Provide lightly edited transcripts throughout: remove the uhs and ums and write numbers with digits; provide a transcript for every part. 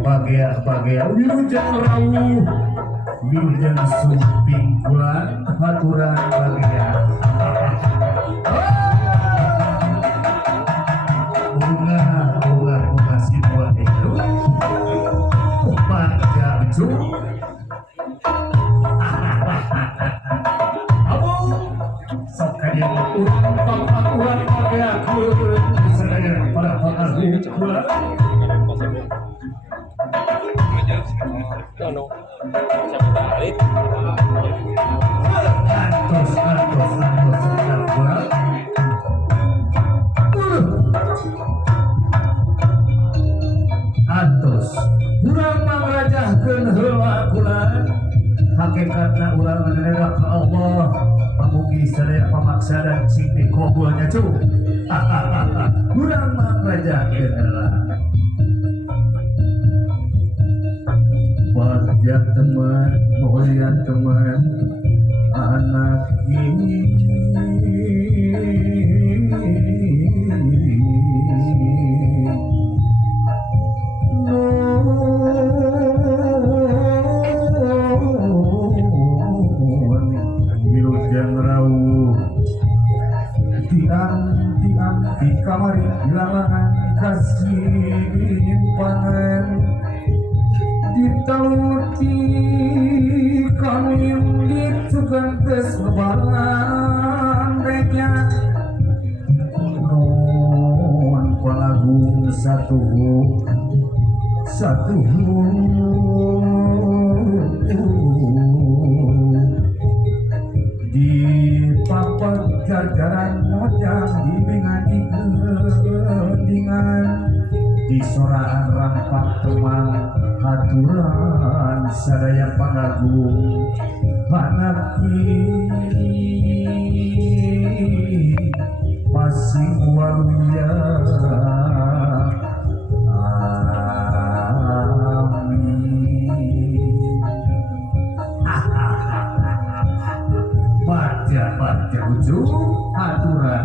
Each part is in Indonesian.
Bagia wilujeng rawuh wilujeng sumping kula haturan bagia bunga si buah itu bagia itu abu sok kaya urang bagia sedaya para pengaruh kula ano siapa tarik antos urang mangrajahkeun heula kula hakikatna urang ngadengkeun ka Allah pamugi sadaya pamaksa dan sing dikabulnya cu urang mangrajahkeun heula wajah teman mulian teman anak ini wilujeng rawuh tiang di kamari ilalangan kasih nyimpangan ditauti kami ditukan keslebaran mereka non pelagung satu di papan jajaran mojang bimbingan di gendingan di soraan rampak temang haturan sadaya pangagung hanaki masih waluya amin baca ujung aturan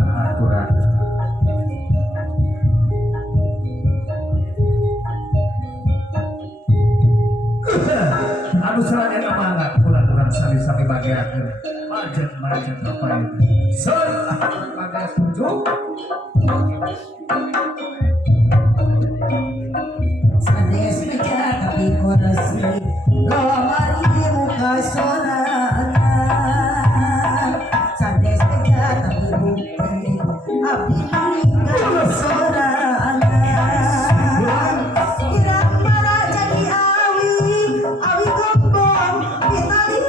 anu salahnya nama pulang sami-sami bagian majet apa ini bagian ujung Sades meja tapi korasi lawari muka sorangan Sades meja tapi bukti api meninggal sorangan Kirang marah jadi awi gombong ditali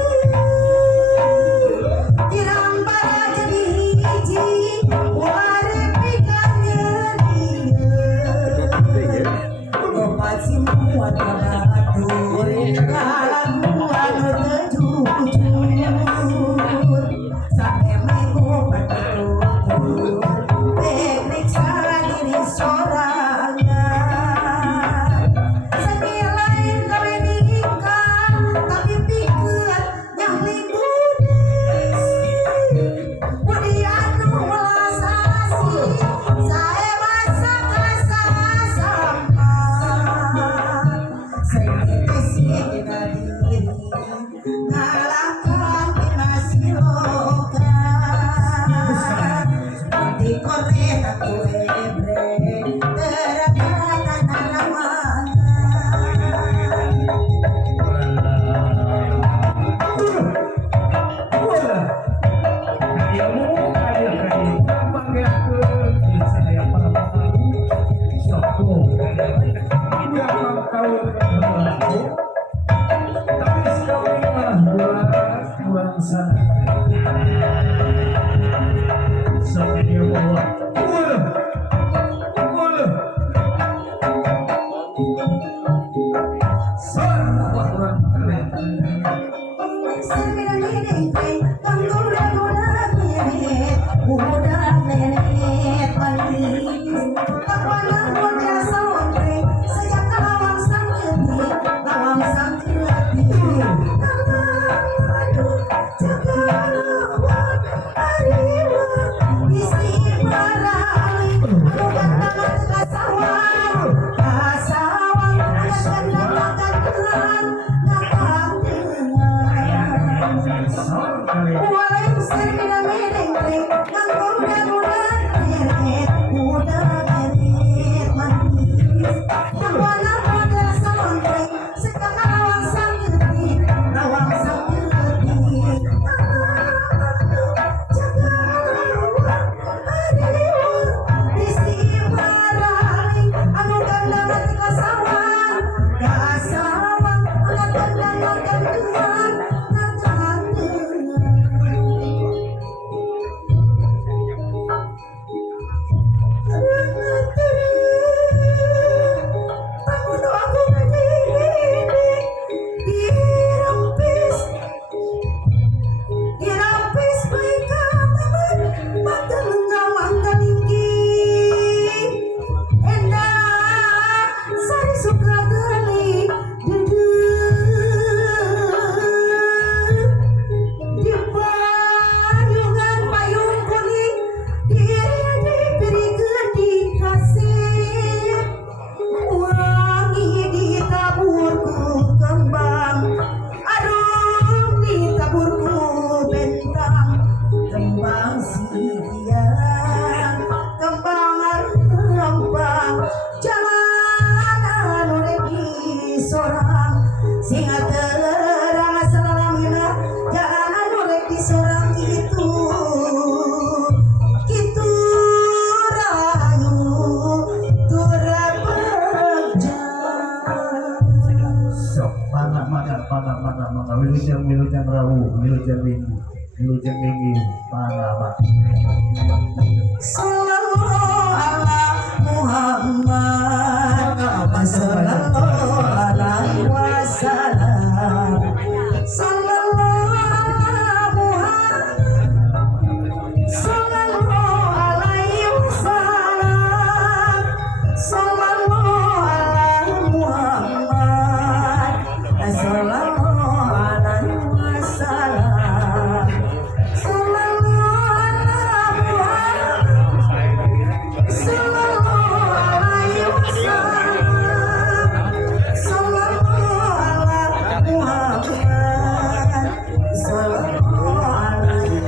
Kirang marah jadi hiji warep ikan nyeri Wilujeng Rawu, Wilujeng Minggu, Wilujeng Minggu, Panama. Sallallahu ala Muhammad, sallallahu alaihi wasallam, sallallahu ala Muhammad, sallallahu alaihi wasallam, sallallahu ala Muhammad, sallallahu alaihi wasallam, sallallahu ala Muhammad. Sallallahu alaihi wasallam, sallallahu ala Muhammad, sallallahu alaihi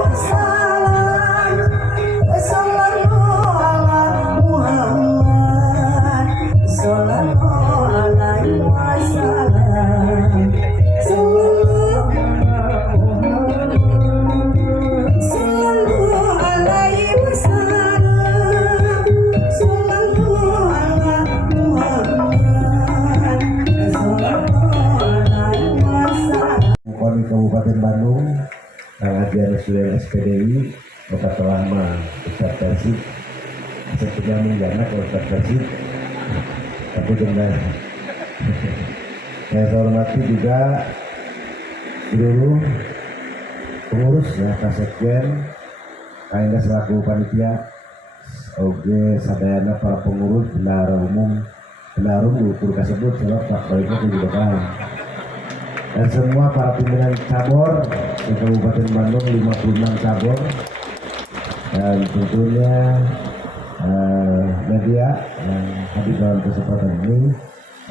wasallam, sallallahu ala Muhammad, sallallahu alaihi wasallam, sallallahu ala Muhammad, sallallahu alaihi wasallam. Koni Kabupaten Bandung, Kang Adian Sulen SPDI, Bapak Telama, Ustadz Persib, Ustadz Jana kalau Ustadz Persib, tapi dengan saya hormati juga dulu pengurus ya Kasekjen, Kainda selaku panitia, oke sadayana para pengurus bendahara umum, bendahara ukur tersebut sebab Pak Proyeknya juga kan. Dan semua para pimpinan cabur di Kabupaten Bandung 56 cabur dan tentunya media yang hadir dalam kesempatan ini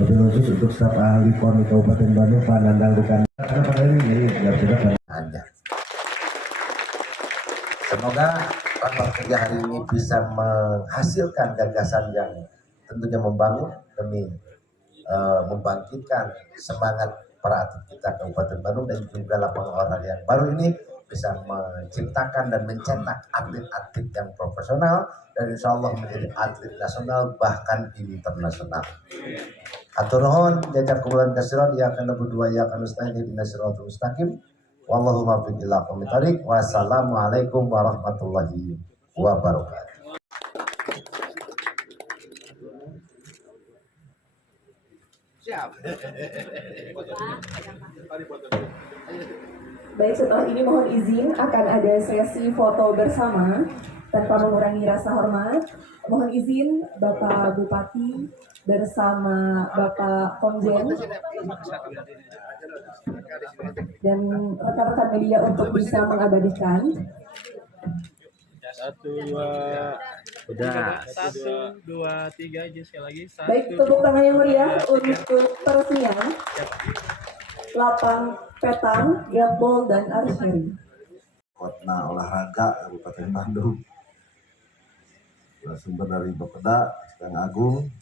lebih khusus untuk staf ahli PON di Kabupaten Bandung Pak Nandang Dukan karena pada ini sudah ada. Semoga rapat kerja hari ini bisa menghasilkan gagasan yang tentunya membangun demi membangkitkan semangat para atlet kita Kabupaten Bandung dan juga lapangan olahraga yang baru ini bisa menciptakan dan mencetak atlet-atlet yang profesional dan insya Allah menjadi atlet nasional bahkan internasional. Atur nuhun jajak kumpulan kasiron ya akan berdua ya akan ustaz di nasiratul mustaqim. Wallahu muwaffiq ila aqwamit thoriq. Wassalamualaikum warahmatullahi wabarakatuh. Baik, setelah ini mohon izin akan ada sesi foto bersama tanpa mengurangi rasa hormat. Mohon izin Bapak Bupati bersama Bapak Komjen dan rekan-rekan media untuk bisa mengabadikan. Satu, dua, Udah. satu, dua, tiga, izin sekali lagi. Satu, Baik, tepuk tangan yang meriah untuk peresmian lapang petang, gambol dan archery. Kotna olahraga Kabupaten Bandung. Sumber dari Bapeda, Kang Agung,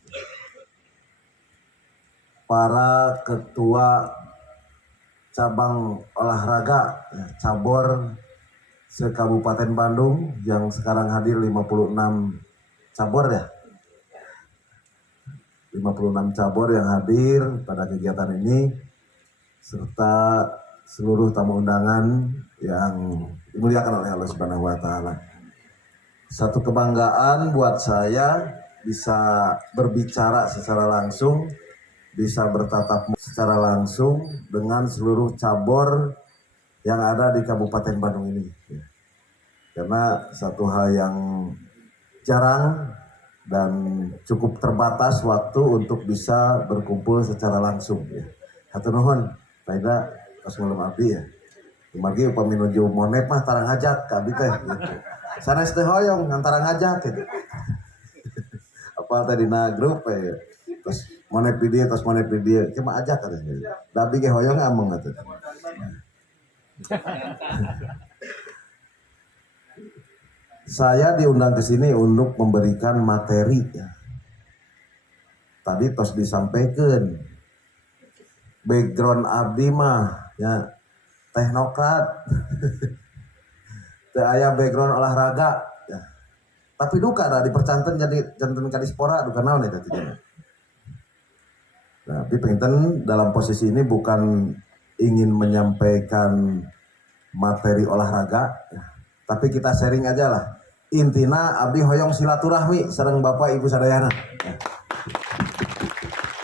para ketua cabang olahraga cabur se-Kabupaten Bandung yang sekarang hadir 56 cabur ya. 56 cabur yang hadir pada kegiatan ini serta seluruh tamu undangan yang dimuliakan oleh Allah Subhanahu wa taala. Satu kebanggaan buat saya bisa berbicara secara langsung, bisa bertatap secara langsung dengan seluruh cabur yang ada di Kabupaten Bandung ini. Karena satu hal yang jarang dan cukup terbatas waktu untuk bisa berkumpul secara langsung. Hatur nuhun, Paida pas malam abdi ya. Kemarin upami nuju monep mah tarang hajat ka abdi teh gitu. Sanes teh hoyong ngan tarang hajat gitu. Apa tadi na grup ya. Terus monep di dia, terus monep di dia. Cuma ajak kan. Dabi ge hoyong ameng atuh. Saya diundang ke sini untuk memberikan materi ya. Tadi tos disampaikan background abdi mah ya teknokrat. Teu aya background olahraga ya. Tapi duka dah di percanten jadi janten kadispora duka naon eta teh. Nah, tapi pengen dalam posisi ini bukan ingin menyampaikan materi olahraga ya. Tapi kita sharing aja lah. Intina abdi hoyong silaturahmi sareng Bapak Ibu sadayana ya.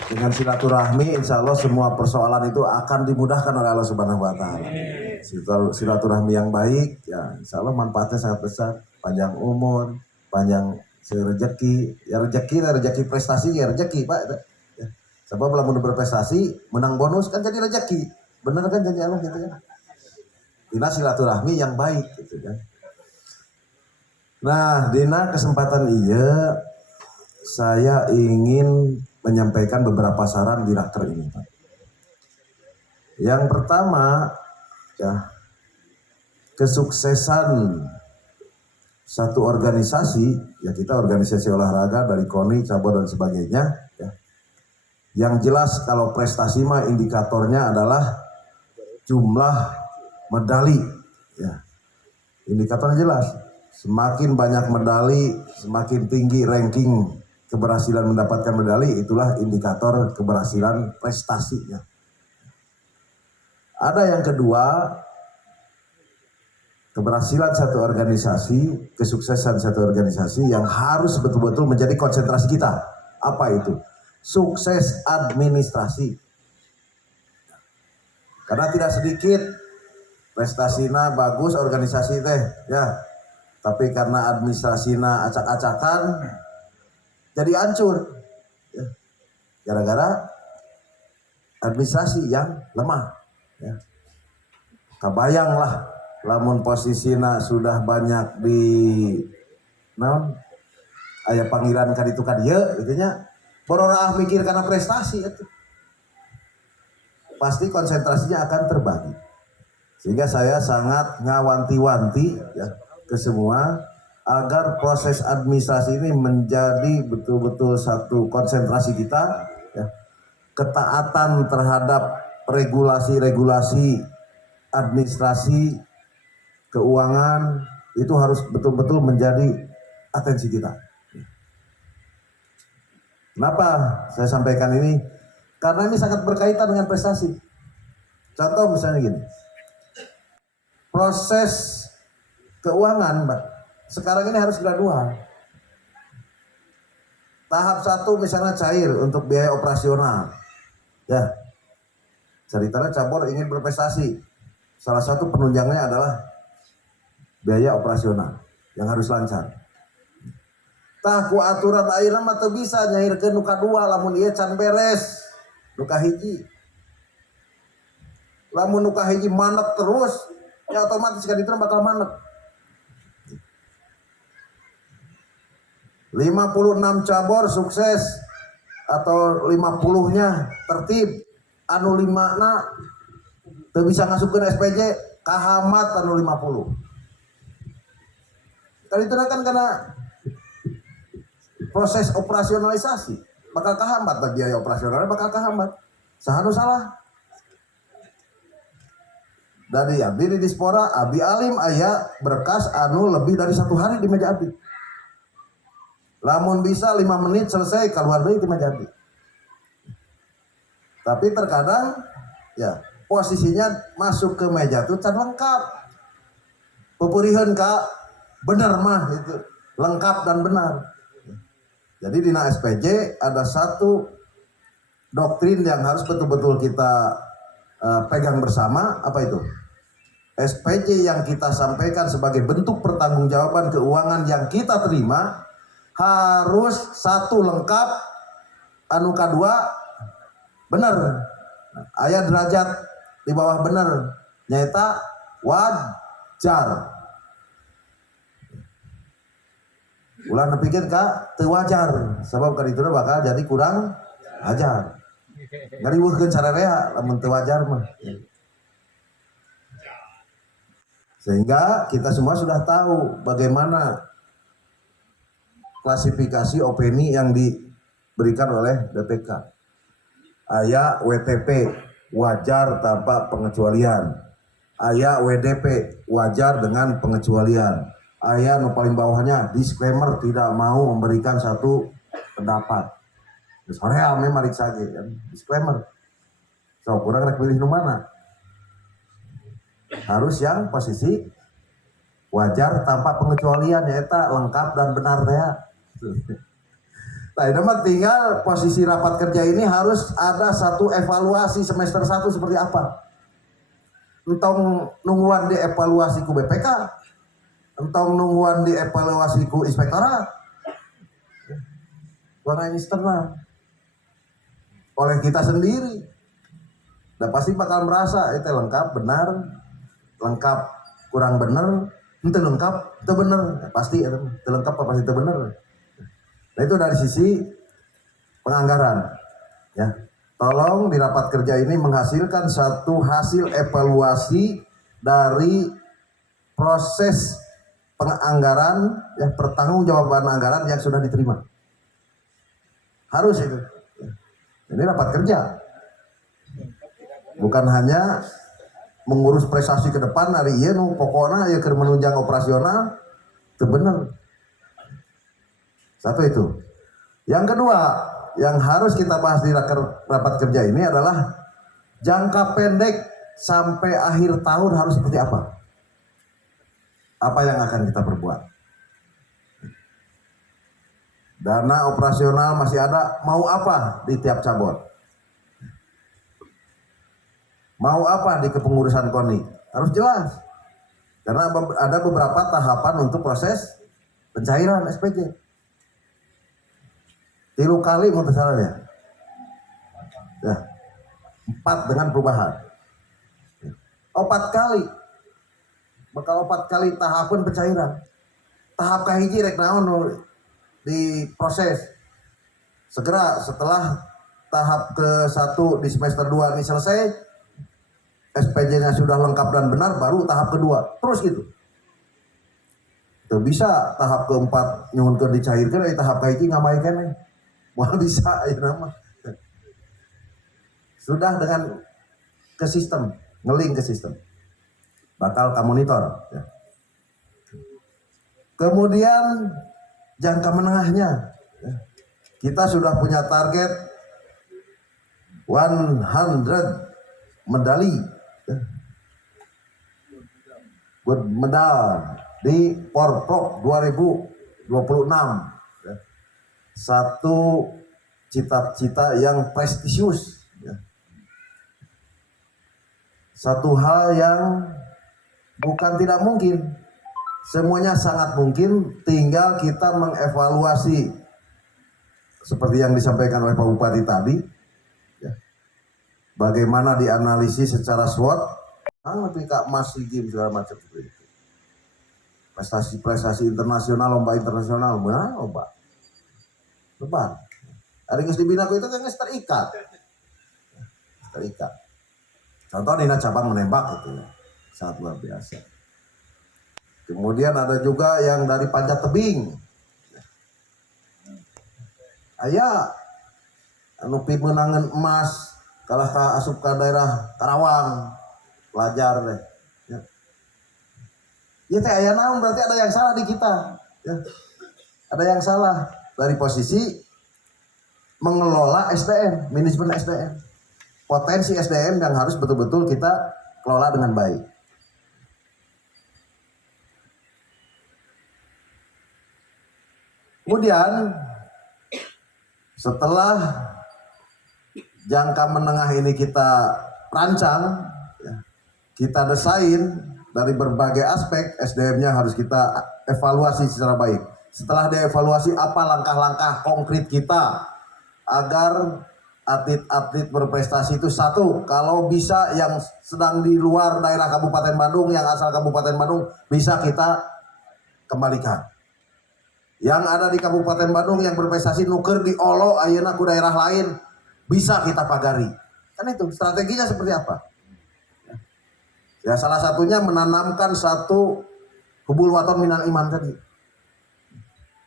Dengan silaturahmi insya Allah semua persoalan itu akan dimudahkan oleh Allah Subhanahu wa Ta'ala. Silaturahmi yang baik ya insya Allah manfaatnya sangat besar, panjang umur, panjang rezeki, ya rezeki prestasi ya rezeki Pak ya. Sebab lamun berprestasi menang bonus kan jadi rezeki, bener kan janji Allah gitu ya. Dina silaturahmi yang baik gitu kan. Nah dina kesempatan iya saya ingin menyampaikan beberapa saran di raker ini Pak. Yang pertama ya, kesuksesan satu organisasi, ya kita organisasi olahraga dari KONI, cabur dan sebagainya ya. Yang jelas kalau prestasi mah indikatornya adalah jumlah medali ya. Indikatornya jelas. Semakin banyak medali, semakin tinggi ranking keberhasilan mendapatkan medali, itulah indikator keberhasilan prestasinya. Ada yang kedua, keberhasilan satu organisasi, kesuksesan satu organisasi yang harus betul-betul menjadi konsentrasi kita. Apa itu? Sukses administrasi. Karena tidak sedikit prestasinya bagus organisasi teh, ya. Tapi karena administrasinya acak-acakan, jadi hancur. Ya. Gara-gara administrasi yang lemah. Ya. Kabayanglah lamun posisina sudah banyak di naon aya panggilan ka ditu ka dieu gitu nya bororah mikir karena prestasi itu pasti konsentrasinya akan terbagi. Sehingga saya sangat ngawanti-wanti ya ke semua agar proses administrasi ini menjadi betul-betul satu konsentrasi kita ya. Ketaatan terhadap regulasi-regulasi administrasi keuangan itu harus betul-betul menjadi atensi kita. Kenapa saya sampaikan ini? Karena ini sangat berkaitan dengan prestasi. Contoh misalnya gini, proses keuangan, Mbak, sekarang ini harus gradual. Tahap 1 misalnya cair untuk biaya operasional. Ya, ceritanya cabur ingin berprestasi. Salah satu penunjangnya adalah biaya operasional yang harus lancar. Tah ku aturan ayeuna mah teu bisa nyairkeun nu kadua lamun ieu can beres. Nu kahiji. Lamun nu kahiji manek terus, ya otomatis kan itu bakal manek. 56 cabur sukses atau 50-nya tertib, anu 5-na teu bisa ngasupkeun SPJ kahamat anu 50. Kan itu kan karena proses operasionalisasi bakal kahambat, biaya operasional bakal kahambat. Sahanu salah. Dari abdi di dispora, abdi alim aya berkas anu lebih dari 1 hari di meja abdi. Lamun bisa 5 menit selesai keluar deui di meja abdi. Tapi terkadang ya posisinya masuk ke meja itu can lengkap. Pupuriheun ka bener mah itu lengkap dan benar. Jadi di SPJ ada satu doktrin yang harus betul-betul kita pegang bersama. Apa itu? SPJ yang kita sampaikan sebagai bentuk pertanggungjawaban keuangan yang kita terima harus 1 lengkap, anu kadua bener. Aya derajat di bawah bener, nyata wajar. Ulah nepikeun ka teu wajar, sabab kadituna bakal jadi kurang ajar. Ngariweuhkeun sararea lamun teu wajar mah. Sehingga kita semua sudah tahu bagaimana klasifikasi opini yang diberikan oleh BPK. Aya WTP wajar tanpa pengecualian. Aya WDP wajar dengan pengecualian. Aya nu paling bawahnya disclaimer tidak mau memberikan satu pendapat. Sore ame marik saja kan disclaimer. So kurang rek pilih nu mana? Harus yang posisi wajar tanpa pengecualian yaitu lengkap dan benar ya. Nah, ini mah tinggal posisi rapat kerja ini harus ada satu evaluasi semester 1 seperti apa. Entong nungguan dievaluasi ku BPK, entong nungguan dievaluasi ku inspektorat. Warna eksternal oleh kita sendiri. Dan pasti bakal merasa itu lengkap, benar, lengkap, kurang benar, itu lengkap, itu benar, ya, pasti itu lengkap, pasti itu benar. Nah itu dari sisi penganggaran, ya. Tolong di rapat kerja ini menghasilkan satu hasil evaluasi dari proses penganggaran, ya, pertanggungjawaban anggaran yang sudah diterima. Harus itu. Ini rapat kerja. Bukan hanya mengurus prestasi ke depan hari ini, pokoknya ya menunjang operasional, itu benar. Satu itu. Yang kedua, yang harus kita bahas di rapat kerja ini adalah jangka pendek sampai akhir tahun harus seperti apa? Apa yang akan kita perbuat? Dana operasional masih ada, mau apa di tiap cabur? Mau apa di kepengurusan KONI? Harus jelas. Karena ada beberapa tahapan untuk proses pencairan SPJ. 3 kali menurut salahnya. Ya. 4 dengan perubahan. 4 kali. Bakal 4 kali tahapan pencairan. Tahap kahiji rek naon diproses. Segera setelah tahap ke-1 di semester 2 ini selesai, SPJ-nya sudah lengkap dan benar, baru tahap kedua. Terus gitu. Tuh bisa tahap keempat nyuhunkeun dicairkeun dari tahap kahiji ngamaikeun nih. Moal bisa ya nama. Sudah dengan ke sistem, ngeling ke sistem. Bakal ka monitor ya. Kemudian jangka menengahnya ya. Kita sudah punya target 100 medali ya. Good medal di Porprov 2026 ya. Satu cita-cita yang prestisius ya. Satu hal yang bukan tidak mungkin, semuanya sangat mungkin, tinggal kita mengevaluasi seperti yang disampaikan oleh Pak Bupati tadi ya. Bagaimana dianalisis secara SWOT, lebih ke emas game segala macam seperti itu. Prestasi-prestasi internasional, lomba internasional, mana lomba lebar. Hari geus dibina ku itu kan geus terikat. Terikat. Contoh Nina cabang menembak itu ya. Sangat luar biasa. Kemudian ada juga yang dari panjat tebing. Aya anu pimenangan emas kalah ka asup ka daerah Karawang. Pelajar deh. Ya. Ya teh aya naon berarti ada yang salah di kita. Ya. Ada yang salah dari posisi mengelola SDM, manajemen SDM. Potensi SDM yang harus betul-betul kita kelola dengan baik. Kemudian setelah jangka menengah ini kita rancang, ya, kita desain dari berbagai aspek, SDM-nya harus kita evaluasi secara baik. Setelah dievaluasi, apa langkah-langkah konkret kita agar atlet-atlet berprestasi itu satu, kalau bisa yang sedang di luar daerah Kabupaten Bandung, yang asal Kabupaten Bandung bisa kita kembalikan. Yang ada di Kabupaten Bandung yang berprestasi nuker di Olo, ayeuna ku daerah lain bisa kita pagari. Kan itu strateginya seperti apa? Ya salah satunya menanamkan satu hubul waton minal iman tadi.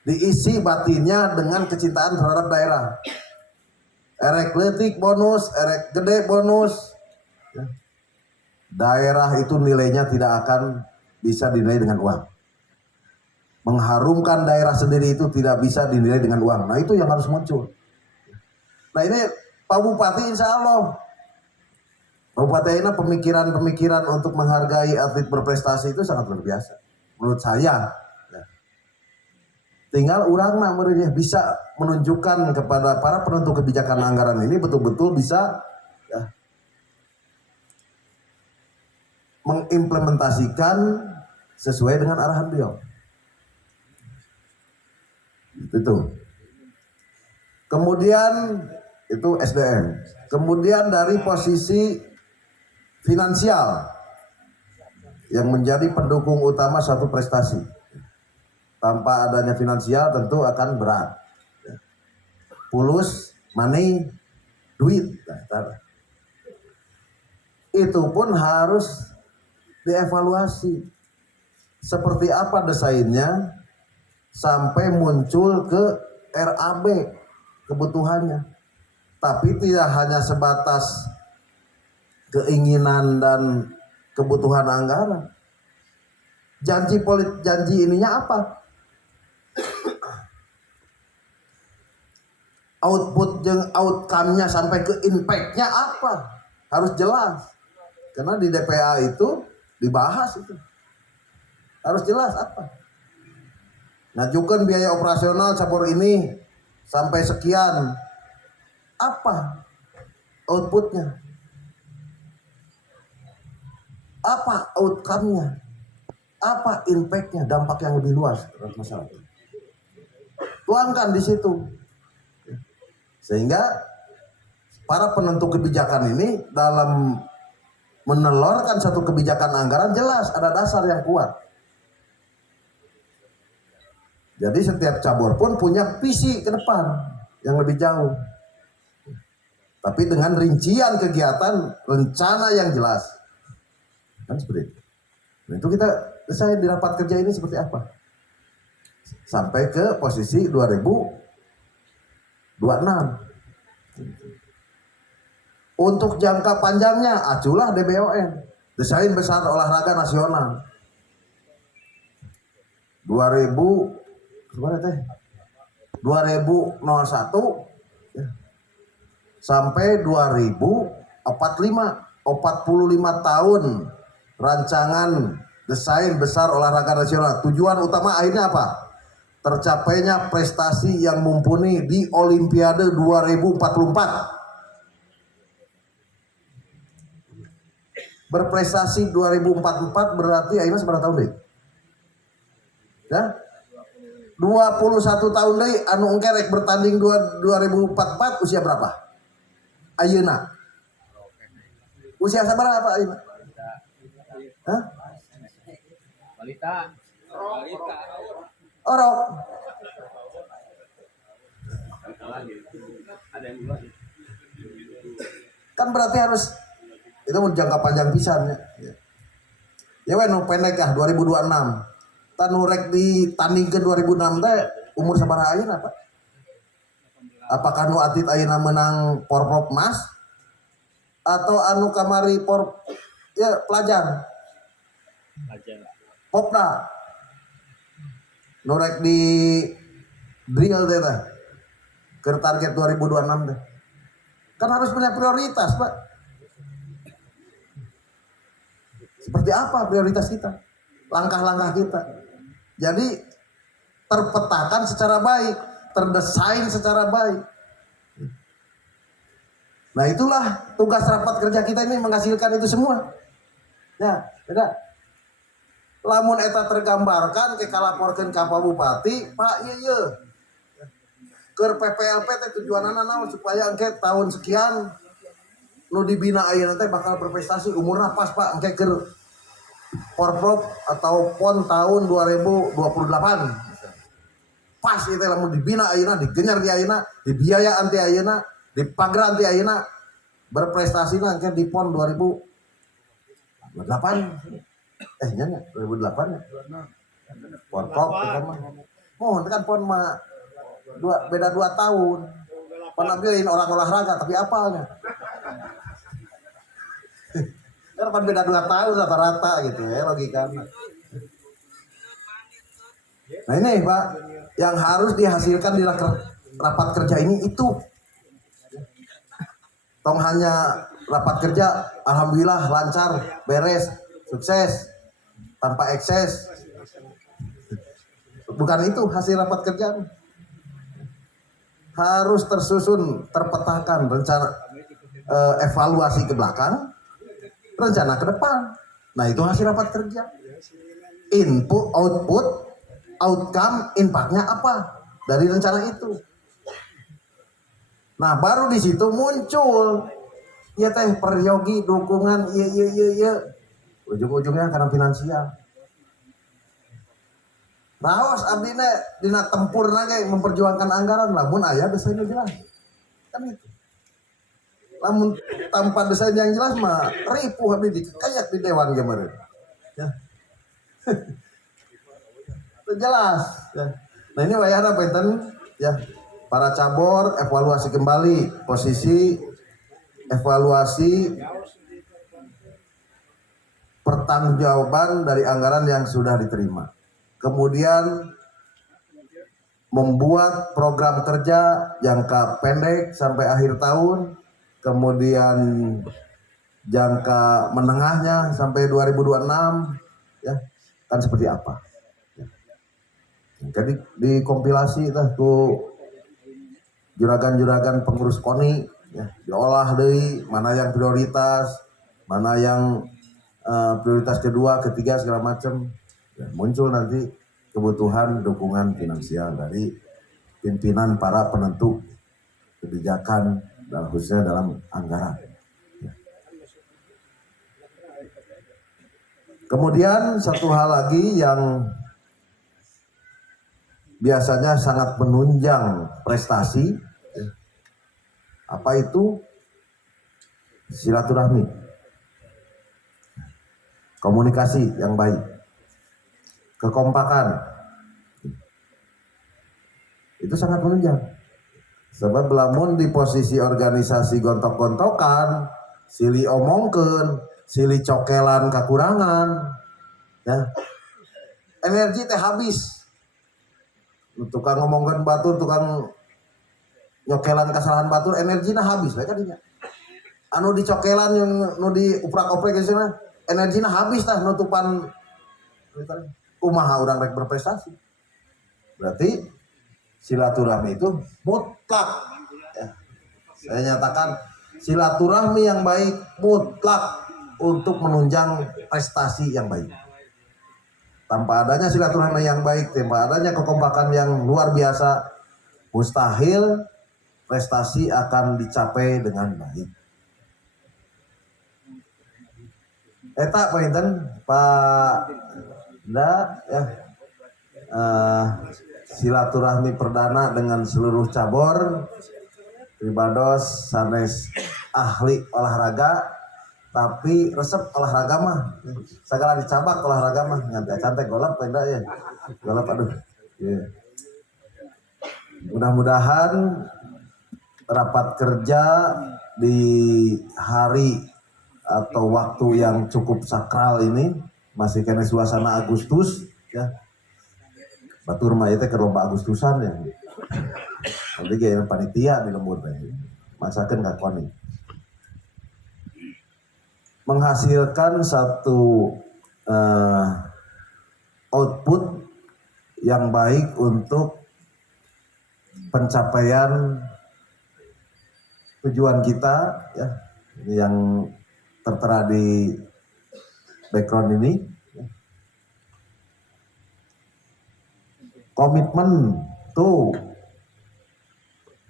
diisi batinnya dengan kecintaan terhadap daerah. Erek letik bonus, erek gede bonus. Ya. Daerah itu nilainya tidak akan bisa dinilai dengan uang. Mengharumkan daerah sendiri itu tidak bisa dinilai dengan uang. Nah itu yang harus muncul. Nah ini Pak Bupati insya Allah. Pak Bupati ini pemikiran-pemikiran untuk menghargai atlet berprestasi itu sangat luar biasa. Menurut saya. Ya. Tinggal orang bisa menunjukkan kepada para penentu kebijakan anggaran ini betul-betul bisa ya, mengimplementasikan sesuai dengan arahan beliau. Itu. Kemudian itu SDM. Kemudian dari posisi finansial yang menjadi pendukung utama suatu prestasi. Tanpa adanya finansial tentu akan berat. Pulus, money, duit. Itu pun harus dievaluasi. Seperti apa desainnya sampai muncul ke RAB kebutuhannya. Tapi tidak hanya sebatas keinginan dan kebutuhan anggaran. Janji ininya apa? Output dan outcome-nya sampai ke impact-nya apa? Harus jelas. Karena di DPA itu dibahas itu. Harus jelas apa? Ngajukan biaya operasional cabur ini sampai sekian. Apa outputnya? Apa outcome-nya? Apa impact-nya? Dampak yang lebih luas terhadap masyarakat. Tuangkan di situ. Sehingga para penentu kebijakan ini dalam menelurkan satu kebijakan anggaran jelas ada dasar yang kuat. Jadi setiap cabur pun punya visi ke depan yang lebih jauh. Tapi dengan rincian kegiatan, rencana yang jelas. Kan seperti itu. Nah, itu saya di rapat kerja ini seperti apa? Sampai ke posisi 2026. Untuk jangka panjangnya, aculah DBON. Desain Besar Olahraga Nasional. 2001 ya, sampai 2045, 45 tahun rancangan desain besar olahraga nasional. Tujuan utama akhirnya apa? Tercapainya prestasi yang mumpuni di Olimpiade 2044. Berprestasi 2044 berarti akhirnya seberapa tahun deh? Ya? 21 tahun deh anu engke rek bertanding 2044 usia berapa? Ayeuna. Usia berapa ayeuna? Hah? Balita. Orok. Kan berarti harus itu jangka panjang pisan ya. Ya we nu pendek ah 2026. Tanu rek ditanding ke 2006 teh umur sabaraha ayeuna Pak? Apakah nu atlet ayeuna menang porprov emas atau anu kamari pelajar? Popna. Nu rek di drill teh tah. Ke target 2026 teh. Kan harus punya prioritas, Pak. Seperti apa prioritas kita? Langkah-langkah kita. Jadi terpetakan secara baik, terdesain secara baik. Nah itulah tugas rapat kerja kita ini menghasilkan itu semua. Ya, beda. Lamun eta tergambarkan ke kalaporkeun ka Pak Bupati, Pak ieu keur PPLP teh tujuanana naon supaya engke tahun sekian nu dibina ayeuna teh bakal berprestasi umurna pas Pak engke keur Porprov atau PON tahun 2028. Pas itu lamun dibina ayeuna, digenyar di ayeuna, dibiayaan ti ayeuna, dipagran ti ayeuna, berprestasinya engke di PON 2008. Nya 2008 ya. Porprov pertama. Mohon kan pon mah beda 2 tahun. Penampilan orang olahraga tapi apalnya. Kan beda 2 tahun rata-rata gitu ya logikanya. Nah ini Pak, yang harus dihasilkan di rapat kerja ini itu. Tong hanya rapat kerja, alhamdulillah lancar, beres, sukses, tanpa ekses. Bukan itu hasil rapat kerja. Harus tersusun, terpetakan rencana evaluasi ke belakang, rencana ke depan. Nah itu hasil rapat kerja. Input, output, outcome, impactnya apa dari rencana itu. Nah baru di situ muncul ya teh peryogi dukungan iya ujung-ujungnya karena finansial. Raos abdi dina tempur ge memperjuangkan anggaran lamun aya desainnya jelas. Kan itu. Lamun tanpa desain yang jelas mah ripuh abdi dikayak di dewan kemarin. Ya. Itu jelas ya. Nah ini wayahna benten ya. Para cabur evaluasi kembali posisi evaluasi pertanggungjawaban dari anggaran yang sudah diterima. Kemudian membuat program kerja jangka pendek sampai akhir tahun, kemudian jangka menengahnya sampai 2026 ya kan seperti apa. Ya. Jadi dikompilasi tuh juragan-juragan pengurus KONI ya, diolah deui mana yang prioritas, mana yang prioritas kedua, ketiga segala macam. Ya, muncul nanti kebutuhan dukungan finansial dari pimpinan para penentu kebijakan dan khususnya dalam anggaran. Ya. Kemudian satu hal lagi yang biasanya sangat menunjang prestasi, ya. Apa itu? Silaturahmi, komunikasi yang baik, kekompakan, itu sangat menunjang. Sebab lamun di posisi organisasi gontok-gontokan, silih omongkeun, silih cokelan kekurangan, ya energi teh habis. Tukang ngomongkan batur, tukang nyokelan kesalahan batur, energina habis bae kadinya. Anu dicokelan yang nu diuprak-oprek geus energina habis tah nutupan kumaha urang rek berprestasi. Berarti silaturahmi itu mutlak. Ya. Saya nyatakan silaturahmi yang baik mutlak untuk menunjang prestasi yang baik. Tanpa adanya silaturahmi yang baik, tanpa adanya kekompakan yang luar biasa, mustahil prestasi akan dicapai dengan baik. Eta painten Pak Da ya. Silaturahmi perdana dengan seluruh cabur pribados sanes ahli olahraga, tapi resep olahraga mah segala dicabak olahraga mah nyantai-santai golap enggak ya. Golap aduh. Yeah. Mudah-mudahan rapat kerja di hari atau waktu yang cukup sakral ini masih kena suasana Agustus ya. Batur mah itu ke lomba Agustusan ya. Nanti kayak panitia di lembur teh. Masakan ka KONI. Menghasilkan satu output yang baik untuk pencapaian tujuan kita ya. Ini yang tertera di background ini. Komitmen to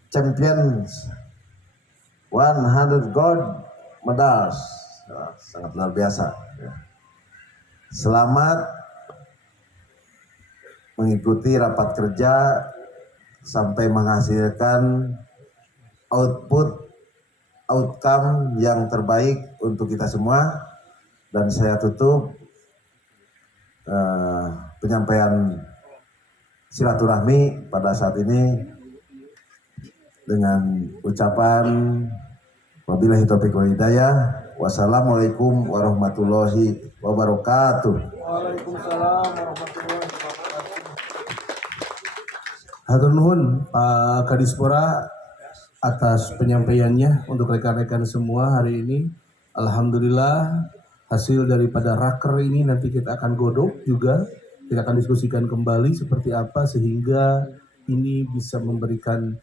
champions 100 gold medals. Sangat luar biasa. Selamat mengikuti rapat kerja sampai menghasilkan outcome yang terbaik untuk kita semua. Dan saya tutup penyampaian silaturahmi pada saat ini dengan ucapan wabillahi taufiq wal hidayah. Wassalamualaikum warahmatullahi wabarakatuh. Hatur nuhun Pak Kadispora atas penyampaiannya untuk rekan-rekan semua hari ini. Alhamdulillah hasil daripada raker ini nanti kita akan godok juga, kita akan diskusikan kembali seperti apa sehingga ini bisa memberikan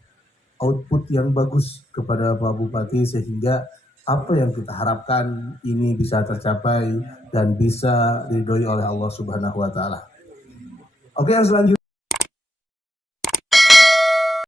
output yang bagus kepada Pak Bupati sehingga apa yang kita harapkan ini bisa tercapai dan bisa diridhoi oleh Allah Subhanahu wa taala. Oke, yang selanjutnya